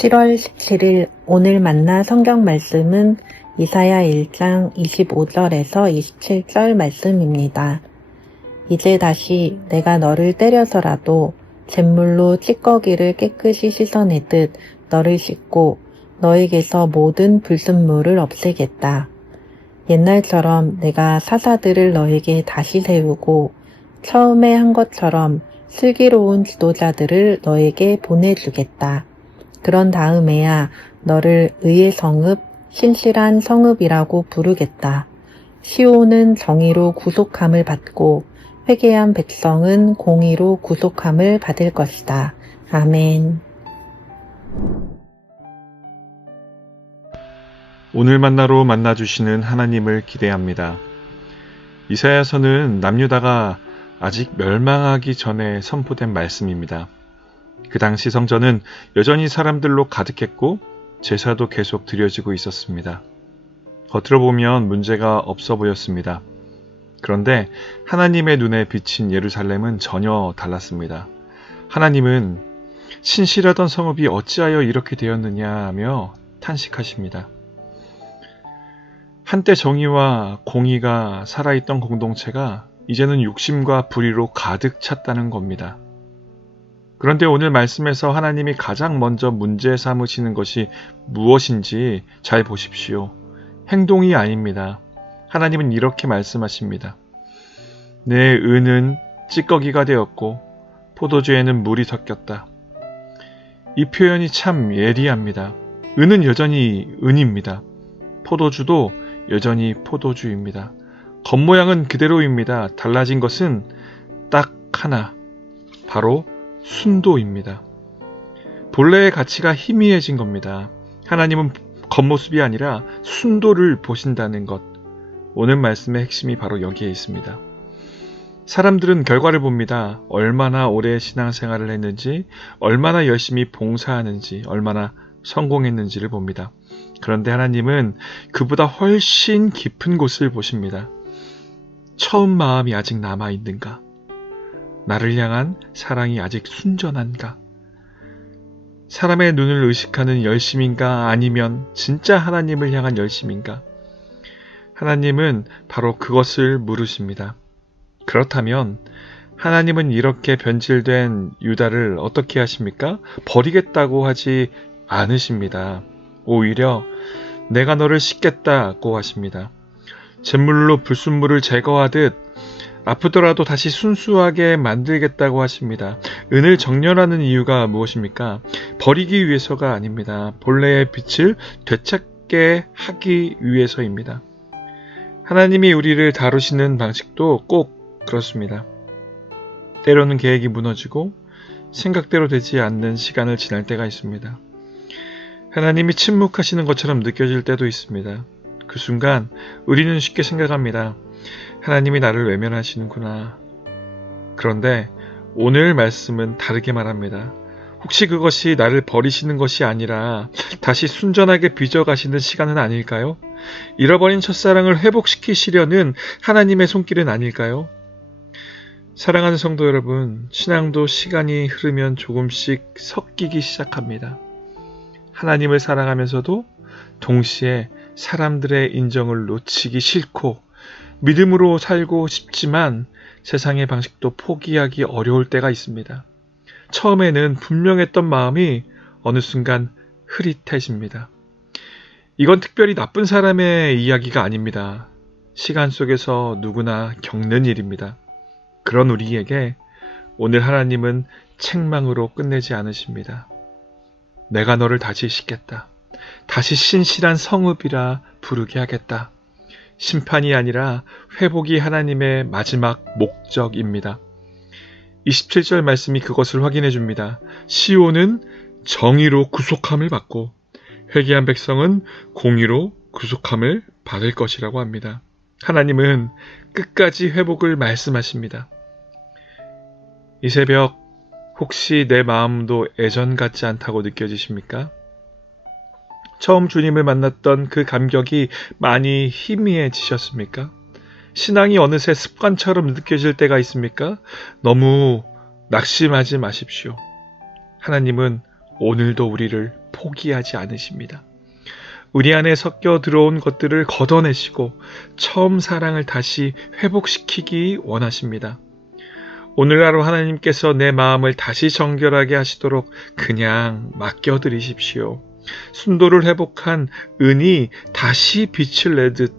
7월 17일 오늘 만나 성경 말씀은 이사야 1장 25절에서 27절 말씀입니다. 이제 다시 내가 너를 때려서라도 잿물로 찌꺼기를 깨끗이 씻어내듯 너를 씻고 너에게서 모든 불순물을 없애겠다. 옛날처럼 내가 사사들을 너에게 다시 세우고 처음에 한 것처럼 슬기로운 지도자들을 너에게 보내주겠다. 그런 다음에야 너를 의의 성읍, 신실한 성읍이라고 부르겠다. 시온은 정의로 구속함을 받고 회개한 백성은 공의로 구속함을 받을 것이다. 아멘. 오늘 만나로 만나주시는 하나님을 기대합니다. 이사야서는 남유다가 아직 멸망하기 전에 선포된 말씀입니다. 그 당시 성전은 여전히 사람들로 가득했고 제사도 계속 드려지고 있었습니다. 겉으로 보면 문제가 없어 보였습니다. 그런데 하나님의 눈에 비친 예루살렘은 전혀 달랐습니다. 하나님은 신실하던 성읍이 어찌하여 이렇게 되었느냐 하며 탄식하십니다. 한때 정의와 공의가 살아있던 공동체가 이제는 욕심과 불의로 가득 찼다는 겁니다. 그런데 오늘 말씀에서 하나님이 가장 먼저 문제 삼으시는 것이 무엇인지 잘 보십시오. 행동이 아닙니다. 하나님은 이렇게 말씀하십니다. 내 은은 찌꺼기가 되었고 포도주에는 물이 섞였다. 이 표현이 참 예리합니다. 은은 여전히 은입니다. 포도주도 여전히 포도주입니다. 겉모양은 그대로입니다. 달라진 것은 딱 하나, 바로 순도입니다. 본래의 가치가 희미해진 겁니다. 하나님은 겉모습이 아니라 순도를 보신다는 것. 오늘 말씀의 핵심이 바로 여기에 있습니다. 사람들은 결과를 봅니다. 얼마나 오래 신앙생활을 했는지, 얼마나 열심히 봉사하는지, 얼마나 성공했는지를 봅니다. 그런데 하나님은 그보다 훨씬 깊은 곳을 보십니다. 처음 마음이 아직 남아있는가? 나를 향한 사랑이 아직 순전한가? 사람의 눈을 의식하는 열심인가 아니면 진짜 하나님을 향한 열심인가? 하나님은 바로 그것을 물으십니다. 그렇다면 하나님은 이렇게 변질된 유다를 어떻게 하십니까? 버리겠다고 하지 않으십니다. 오히려 내가 너를 씻겠다고 하십니다. 잿물로 불순물을 제거하듯 아프더라도 다시 순수하게 만들겠다고 하십니다. 은을 정렬하는 이유가 무엇입니까? 버리기 위해서가 아닙니다. 본래의 빛을 되찾게 하기 위해서입니다. 하나님이 우리를 다루시는 방식도 꼭 그렇습니다. 때로는 계획이 무너지고 생각대로 되지 않는 시간을 지날 때가 있습니다. 하나님이 침묵하시는 것처럼 느껴질 때도 있습니다. 그 순간 우리는 쉽게 생각합니다. 하나님이 나를 외면하시는구나. 그런데 오늘 말씀은 다르게 말합니다. 혹시 그것이 나를 버리시는 것이 아니라 다시 순전하게 빚어가시는 시간은 아닐까요? 잃어버린 첫사랑을 회복시키시려는 하나님의 손길은 아닐까요? 사랑하는 성도 여러분, 신앙도 시간이 흐르면 조금씩 섞이기 시작합니다. 하나님을 사랑하면서도 동시에 사람들의 인정을 놓치기 싫고 믿음으로 살고 싶지만 세상의 방식도 포기하기 어려울 때가 있습니다. 처음에는 분명했던 마음이 어느 순간 흐릿해집니다. 이건 특별히 나쁜 사람의 이야기가 아닙니다. 시간 속에서 누구나 겪는 일입니다. 그런 우리에게 오늘 하나님은 책망으로 끝내지 않으십니다. 내가 너를 다시 씻겠다. 다시 신실한 성읍이라 부르게 하겠다. 심판이 아니라 회복이 하나님의 마지막 목적입니다. 27절 말씀이 그것을 확인해 줍니다. 시온은 정의로 구속함을 받고 회개한 백성은 공의로 구속함을 받을 것이라고 합니다. 하나님은 끝까지 회복을 말씀하십니다. 이 새벽 혹시 내 마음도 예전 같지 않다고 느껴지십니까? 처음 주님을 만났던 그 감격이 많이 희미해지셨습니까? 신앙이 어느새 습관처럼 느껴질 때가 있습니까? 너무 낙심하지 마십시오. 하나님은 오늘도 우리를 포기하지 않으십니다. 우리 안에 섞여 들어온 것들을 걷어내시고 처음 사랑을 다시 회복시키기 원하십니다. 오늘 하루 하나님께서 내 마음을 다시 정결하게 하시도록 그냥 맡겨드리십시오. 순도를 회복한 은이 다시 빛을 내듯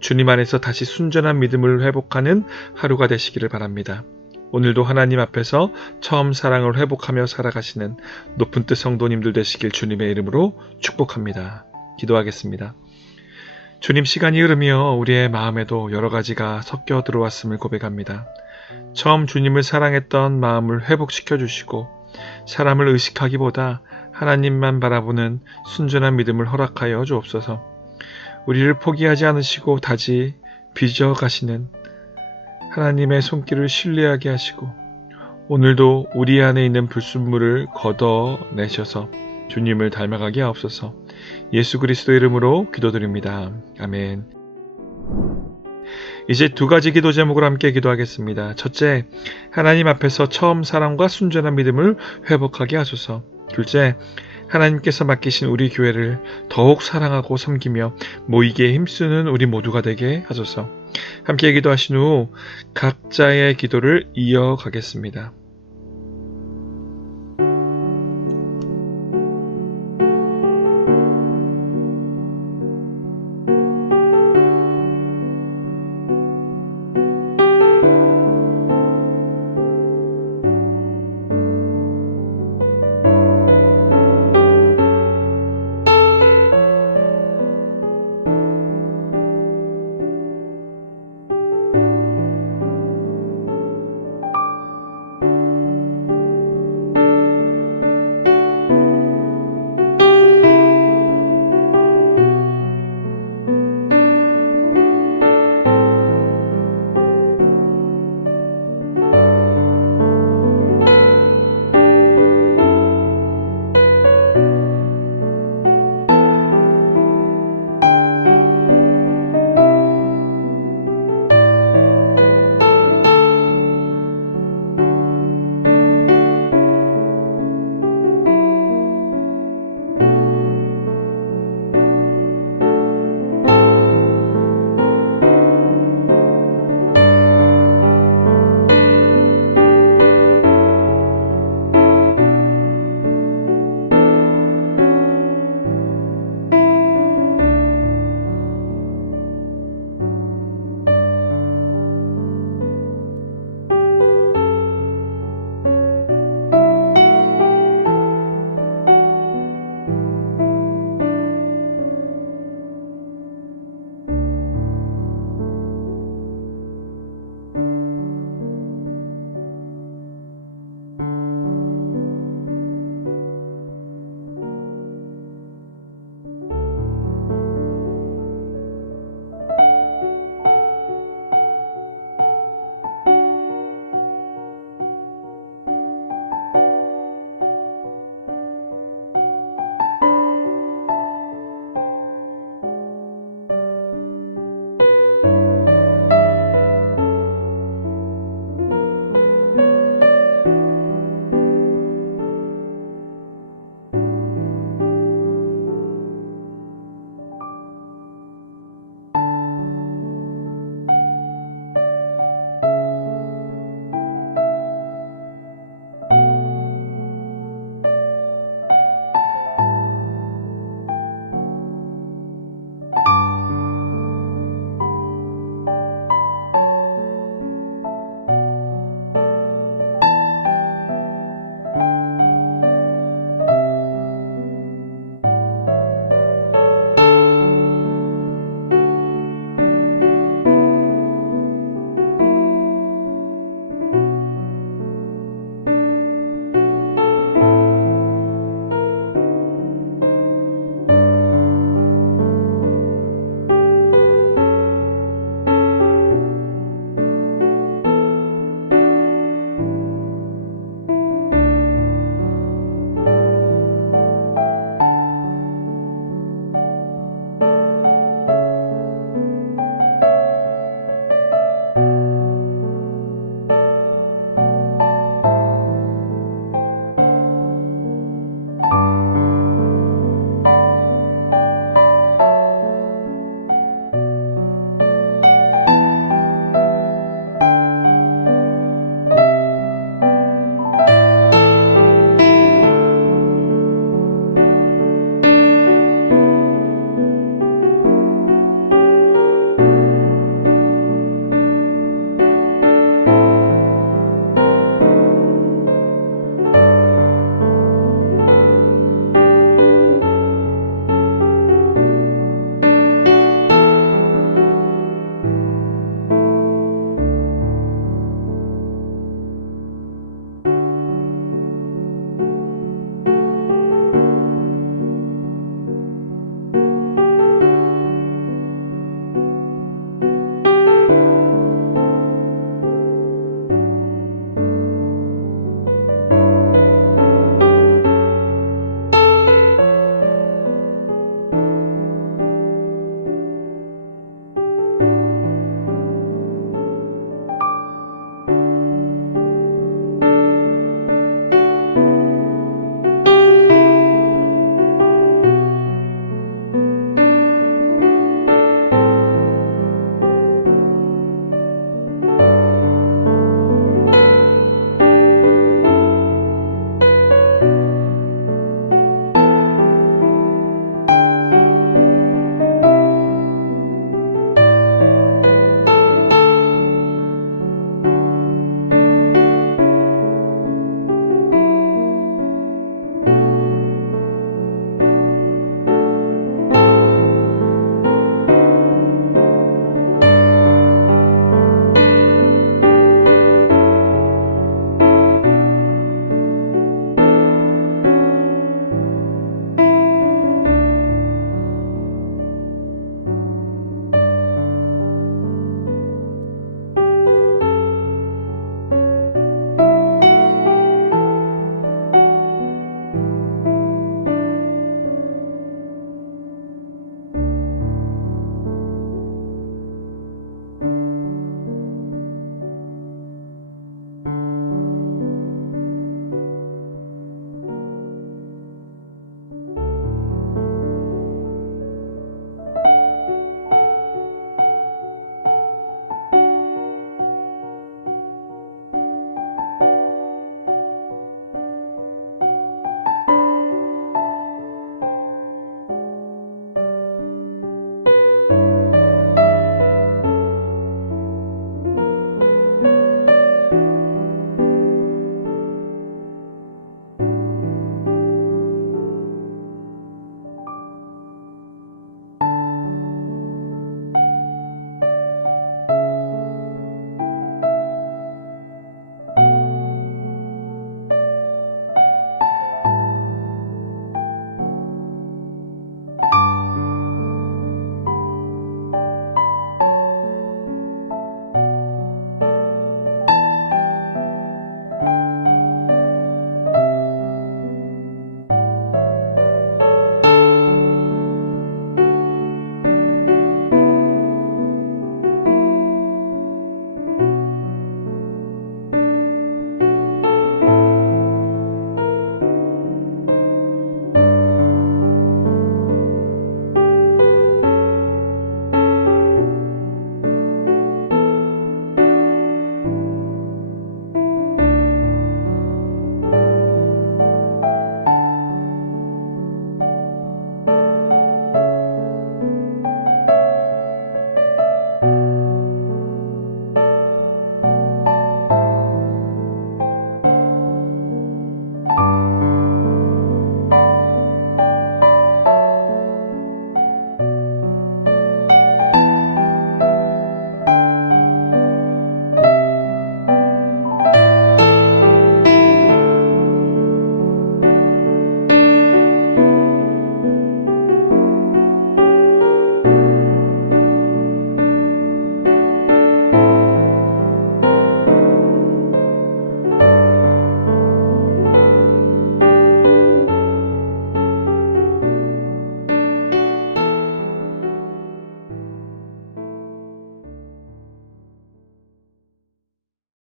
주님 안에서 다시 순전한 믿음을 회복하는 하루가 되시기를 바랍니다. 오늘도 하나님 앞에서 처음 사랑을 회복하며 살아가시는 높은 뜻 성도님들 되시길 주님의 이름으로 축복합니다. 기도하겠습니다. 주님, 시간이 흐르며 우리의 마음에도 여러 가지가 섞여 들어왔음을 고백합니다. 처음 주님을 사랑했던 마음을 회복시켜 주시고 사람을 의식하기보다 하나님만 바라보는 순전한 믿음을 허락하여 주옵소서. 우리를 포기하지 않으시고 다시 빚어가시는 하나님의 손길을 신뢰하게 하시고 오늘도 우리 안에 있는 불순물을 걷어내셔서 주님을 닮아가게 하옵소서. 예수 그리스도 이름으로 기도드립니다. 아멘. 이제 두 가지 기도 제목을 함께 기도하겠습니다. 첫째, 하나님 앞에서 처음 사랑과 순전한 믿음을 회복하게 하소서. 둘째, 하나님께서 맡기신 우리 교회를 더욱 사랑하고 섬기며 모이기에 힘쓰는 우리 모두가 되게 하소서. 함께 기도하신 후 각자의 기도를 이어가겠습니다.